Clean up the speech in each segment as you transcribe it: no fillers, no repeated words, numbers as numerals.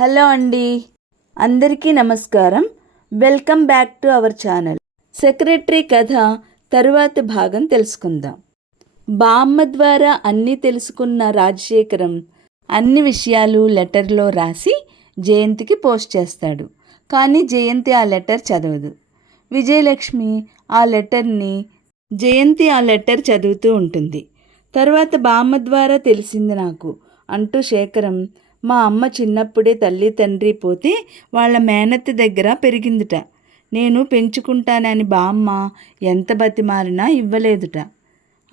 Hello అండి, అందరికీ నమస్కారం. Welcome back to our channel. Secretary కథ తరువాతి భాగం తెలుసుకుందాం. బామ్మ ద్వారా అన్నీ తెలుసుకున్న రాజశేఖరం అన్ని విషయాలు లెటర్లో రాసి జయంతికి పోస్ట్ చేస్తాడు. కానీ జయంతి ఆ లెటర్ చదవదు. విజయలక్ష్మి జయంతి ఆ లెటర్ చదువుతూ ఉంటుంది. తర్వాత బామ్మ ద్వారా తెలిసింది నాకు అంటూ శేఖరం, మా అమ్మ చిన్నప్పుడే తల్లి తండ్రి పోతే వాళ్ళ మేనత్త దగ్గర పెరిగిందిట. నేను పెంచుకుంటానని బామ్మ ఎంత బతిమాలినా ఇవ్వలేదుట.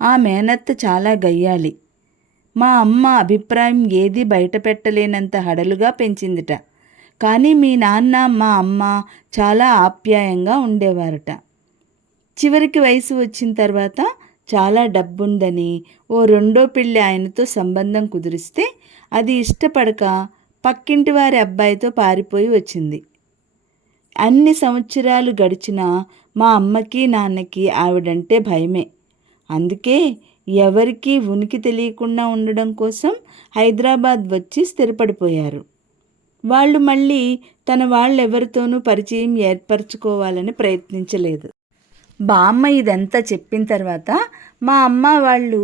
ఆ మేనత్త చాలా గయ్యాలి. మా అమ్మ అభిప్రాయం ఏది బయట పెట్టలేనంత హడలుగా పెంచిందిట. కానీ మీ నాన్న మా అమ్మ చాలా ఆప్యాయంగా ఉండేవారట. చివరికి వయసు వచ్చిన తర్వాత చాలా డబ్బుందని ఓ రెండో పెళ్ళి ఆయనతో సంబంధం కుదిరిస్తే అది ఇష్టపడక పక్కింటి వారి అబ్బాయితో పారిపోయి వచ్చింది. అన్ని సంవత్సరాలు గడిచినా మా అమ్మకి నాన్నకి ఆవిడంటే భయమే. అందుకే ఎవరికీ ఉనికి తెలియకుండా ఉండడం కోసం హైదరాబాద్ వచ్చి స్థిరపడిపోయారు. వాళ్ళు మళ్ళీ తన వాళ్ళెవరితోనూ పరిచయం ఏర్పరచుకోవాలని ప్రయత్నించలేదు. బామ్మ ఇదంతా చెప్పిన తర్వాత మా అమ్మ వాళ్ళు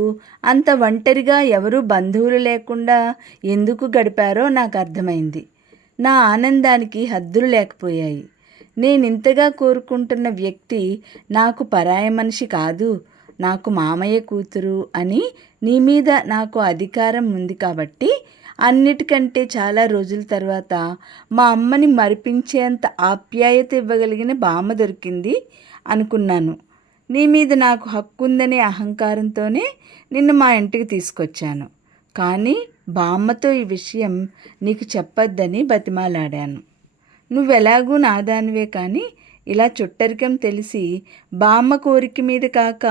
అంత ఒంటరిగా ఎవరూ బంధువులు లేకుండా ఎందుకు గడిపారో నాకు అర్థమైంది. నా ఆనందానికి హద్దులు లేకపోయాయి. నేనింతగా కోరుకుంటున్న వ్యక్తి నాకు పరాయి మనిషి కాదు, నాకు మామయ్య కూతురు అని నీ మీద నాకు అధికారం ఉంది కాబట్టి అన్నిటికంటే చాలా రోజుల తర్వాత మా అమ్మని మరిపించేంత ఆప్యాయత ఇవ్వగలిగిన బామ్మ దొరికింది అనుకున్నాను. నీ మీద నాకు హక్కుందనే అహంకారంతోనే నిన్ను మా ఇంటికి తీసుకొచ్చాను. కానీ బామ్మతో ఈ విషయం నీకు చెప్పొద్దని బతిమాలాడాను. నువ్వెలాగూ నాదానివే, కానీ ఇలా చుట్టరికం తెలిసి బామ్మ కోరిక మీద కాక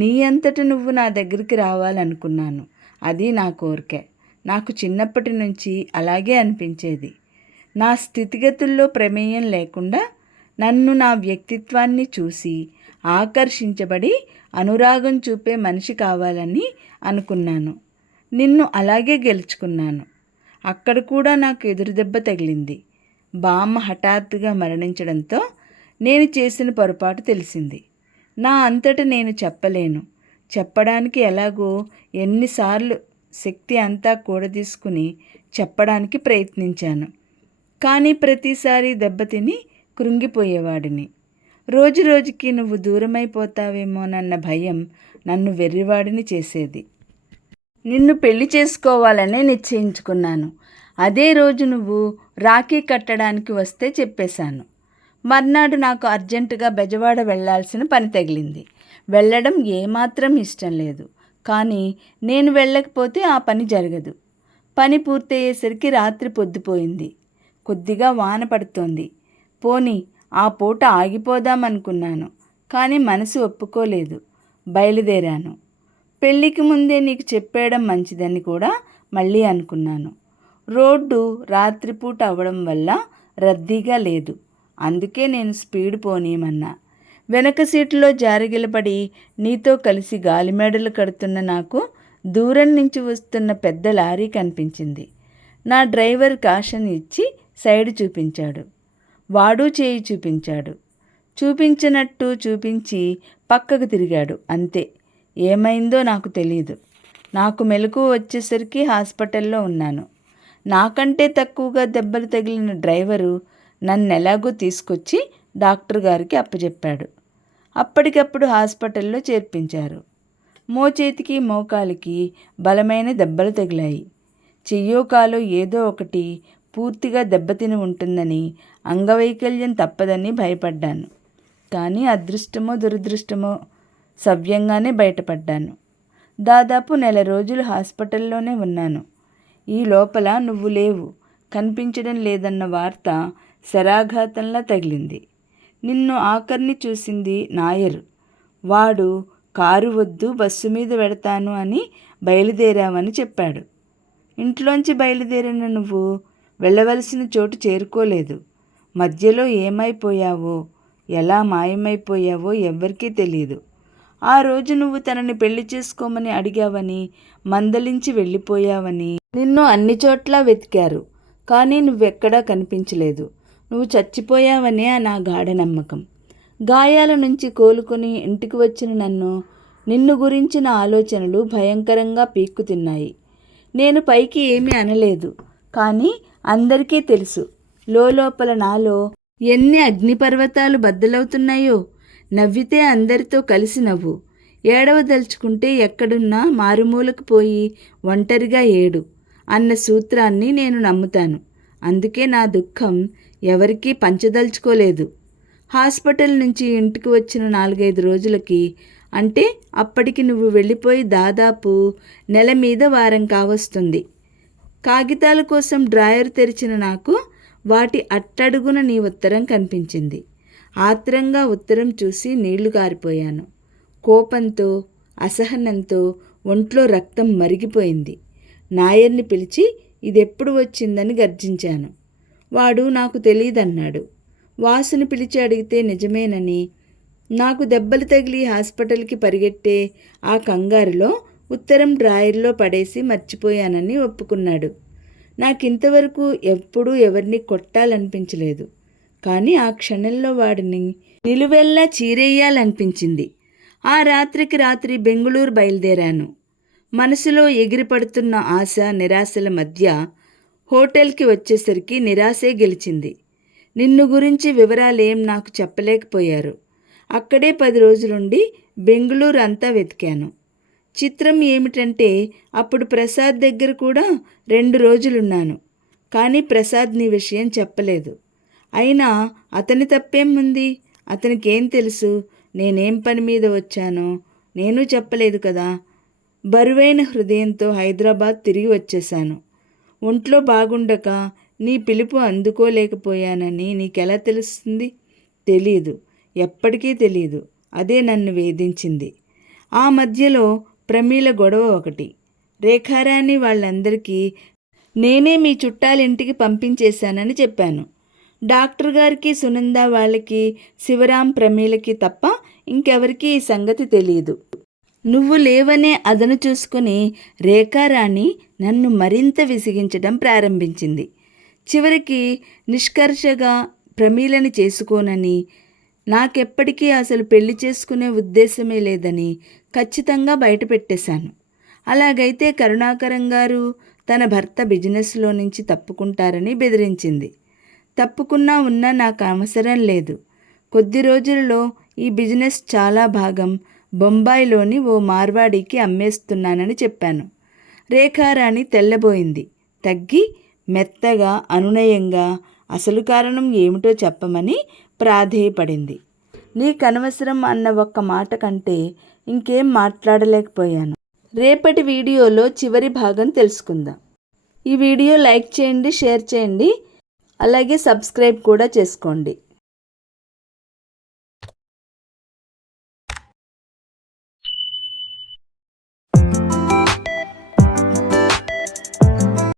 నీ అంతట నువ్వు నా దగ్గరికి రావాలనుకున్నాను. అది నా కోరికే. నాకు చిన్నప్పటి నుంచి అలాగే అనిపించేది. నా స్థితిగతుల్లో ప్రమేయం లేకుండా నన్ను నా వ్యక్తిత్వాన్ని చూసి ఆకర్షించబడి అనురాగం చూపే మనిషి కావాలని అనుకున్నాను. నిన్ను అలాగే గెలుచుకున్నాను. అక్కడ కూడా నాకు ఎదురుదెబ్బ తగిలింది. బామ్మ హఠాత్తుగా మరణించడంతో నేను చేసిన పొరపాటు తెలిసింది. నా అంతట నేను చెప్పలేను. చెప్పడానికి ఎలాగో ఎన్నిసార్లు శక్తి అంతా కూడదీసుకుని చెప్పడానికి ప్రయత్నించాను. కానీ ప్రతిసారి దెబ్బతిని కృంగిపోయేవాడిని. రోజు రోజుకి నువ్వు దూరమైపోతావేమోనన్న భయం నన్ను వెర్రివాడిని చేసేది. నిన్ను పెళ్లి చేసుకోవాలనే నిశ్చయించుకున్నాను. అదే రోజు నువ్వు రాఖీ కట్టడానికి వస్తే చెప్పేశాను. మర్నాడు నాకు అర్జెంటుగా బెజవాడ వెళ్లాల్సిన పని తగిలింది. వెళ్ళడం ఏమాత్రం ఇష్టం లేదు. కానీ నేను వెళ్ళకపోతే ఆ పని జరగదు. పని పూర్తయ్యేసరికి రాత్రి పొద్దుపోయింది. కొద్దిగా వాన పడుతోంది. పోనీ ఆ పూట ఆగిపోదామనుకున్నాను. కానీ మనసు ఒప్పుకోలేదు. బయలుదేరాను. పెళ్ళికి ముందే నీకు చెప్పేయడం మంచిదని కూడా మళ్ళీ అనుకున్నాను. రోడ్డు రాత్రిపూట అవ్వడం వల్ల రద్దీగా లేదు. అందుకే నేను స్పీడ్ పోనీయమన్నా. వెనక సీటులో జారిగిలపడి నీతో కలిసి గాలిమేడలు కడుతున్న నాకు దూరం నుంచి వస్తున్న పెద్ద లారీ కనిపించింది. నా డ్రైవర్ కాషన్ ఇచ్చి సైడ్ చూపించాడు. వాడు చేయి చూపించాడు. చూపించినట్టు చూపించి పక్కకు తిరిగాడు. అంతే. ఏమైందో నాకు తెలీదు. నాకు మెలకువ వచ్చేసరికి హాస్పిటల్లో ఉన్నాను. నాకంటే తక్కువగా దెబ్బలు తగిలిన డ్రైవరు నన్నెలాగో తీసుకొచ్చి డాక్టర్ గారికి అప్పచెప్పాడు. అప్పటికప్పుడు హాస్పిటల్లో చేర్పించారు. మోచేతికి మోకాలికి బలమైన దెబ్బలు తగిలాయి. చెయ్యో కాలో ఏదో ఒకటి పూర్తిగా దెబ్బతిని ఉంటుందని, అంగవైకల్యం తప్పదని భయపడ్డాను. కానీ అదృష్టమో దురదృష్టమో సవ్యంగానే బయటపడ్డాను. దాదాపు 1 నెల రోజులు హాస్పిటల్లోనే ఉన్నాను. ఈ లోపల నువ్వు లేవు, కనిపించడం లేదన్న వార్త శరాఘాతంలా తగిలింది. నిన్ను ఆఖర్ని చూసింది నాయరు. వాడు కారు వద్దు, బస్సు మీద వెడతాను అని బయలుదేరావని చెప్పాడు. ఇంట్లోంచి బయలుదేరిన నువ్వు వెళ్ళవలసిన చోటు చేరుకోలేదు. మధ్యలో ఏమైపోయావో, ఎలా మాయమైపోయావో ఎవ్వరికీ తెలియదు. ఆ రోజు నువ్వు తనని పెళ్లి చేసుకోమని అడిగావని, మందలించి వెళ్ళిపోయావని నిన్ను అన్ని చోట్ల వెతికారు. కానీ నువ్వెక్కడా కనిపించలేదు. నువ్వు చచ్చిపోయావనే నా గాఢ నమ్మకం. గాయాల నుంచి కోలుకొని ఇంటికి వచ్చిన నిన్ను గురించిన ఆలోచనలు భయంకరంగా పీక్కు తిన్నాయి. నేను పైకి ఏమీ అనలేదు, కానీ అందరికీ తెలుసు లోపల నాలో ఎన్ని అగ్నిపర్వతాలు బద్దలవుతున్నాయో. నవ్వితే అందరితో కలిసి నవ్వు, ఏడవదలుచుకుంటే ఎక్కడున్నా మారుమూలకు పోయి ఒంటరిగా ఏడు అన్న సూత్రాన్ని నేను నమ్ముతాను. అందుకే నా దుఃఖం ఎవరికీ పంచదలుచుకోలేదు. హాస్పిటల్ నుంచి ఇంటికి వచ్చిన 4-5 రోజులకి, అంటే అప్పటికి నువ్వు వెళ్ళిపోయి దాదాపు నెల మీద వారం కావస్తుంది, కాగితాల కోసం డ్రాయర్ తెరిచిన నాకు వాటి అట్టడుగున నీ ఉత్తరం కనిపించింది. ఆత్రంగా ఉత్తరం చూసి నీళ్లు కారిపోయాను. కోపంతో, అసహనంతో ఒంట్లో రక్తం మరిగిపోయింది. నాయర్ని పిలిచి ఇదెప్పుడు వచ్చిందని గర్జించాను. వాడు నాకు తెలియదన్నాడు. వాసుని పిలిచి అడిగితే నిజమేనని, నాకు దెబ్బలు తగిలి హాస్పిటల్కి పరిగెట్టే ఆ కంగారులో ఉత్తరం డ్రాయర్లో పడేసి మర్చిపోయానని ఒప్పుకున్నాడు. నాకింతవరకు ఎప్పుడూ ఎవరిని కొట్టాలనిపించలేదు, కానీ ఆ క్షణంలో వాడిని నిలువెల్లా చీరేయాలనిపించింది. ఆ రాత్రికి రాత్రి బెంగుళూరు బయలుదేరాను. మనసులో ఎగిరిపడుతున్న ఆశ నిరాశల మధ్య హోటల్కి వచ్చేసరికి నిరాశే గెలిచింది. నిన్ను గురించి వివరాలేం నాకు చెప్పలేకపోయారు. అక్కడే 10 రోజులుండి బెంగుళూరు అంతా వెతికాను. చిత్రం ఏమిటంటే అప్పుడు ప్రసాద్ దగ్గర కూడా 2 రోజులున్నాను, కానీ ప్రసాద్ నీ విషయం చెప్పలేదు. అయినా అతని తప్పేం ఉంది? అతనికేం తెలుసు నేనేం పని మీద వచ్చానో? నేను చెప్పలేదు కదా. బరువైన హృదయంతో హైదరాబాద్ తిరిగి వచ్చేశాను. ఒంట్లో బాగుండక నీ పిలుపు అందుకోలేకపోయానని నీకెలా తెలుస్తుంది? తెలీదు, ఎప్పటికీ తెలీదు. అదే నన్ను వేధించింది. ఆ మధ్యలో ప్రమీల గొడవ ఒకటి. రేఖారాణి వాళ్ళందరికీ నేనే మీ చుట్టాలింటికి పంపించేశానని చెప్పాను. డాక్టర్ గారికి, సునంద వాళ్ళకి, శివరాం, ప్రమీలకి తప్ప ఇంకెవరికీ ఈ సంగతి తెలియదు. నువ్వు లేవనే అదను చూసుకుని రేఖారాణి నన్ను మరింత విసిగించడం ప్రారంభించింది. చివరికి నిష్కర్షగా ప్రమీలని చేసుకోనని, నాకెప్పటికీ అసలు పెళ్లి చేసుకునే ఉద్దేశమే లేదని ఖచ్చితంగా బయటపెట్టేశాను. అలాగైతే కరుణాకరం గారు తన భర్త బిజినెస్లో నుంచి తప్పుకుంటారని బెదిరించింది. తప్పుకున్నా ఉన్నా నాకు అవసరం లేదు. కొద్ది రోజులలో ఈ బిజినెస్ చాలా భాగం బొంబాయిలోని ఓ మార్వాడికి అమ్మేస్తున్నానని చెప్పాను. రేఖారాణి తెల్లబోయింది. తగ్గి మెత్తగా అనునయంగా అసలు కారణం ఏమిటో చెప్పమని ప్రాధేయపడింది. నీకనవసరం అన్న ఒక్క మాట కంటే ఇంకేం మాట్లాడలేకపోయాను. రేపటి వీడియోలో చివరి భాగం తెలుసుకుందాం. ఈ వీడియో లైక్ చేయండి, షేర్ చేయండి, అలాగే సబ్స్క్రైబ్ కూడా చేసుకోండి.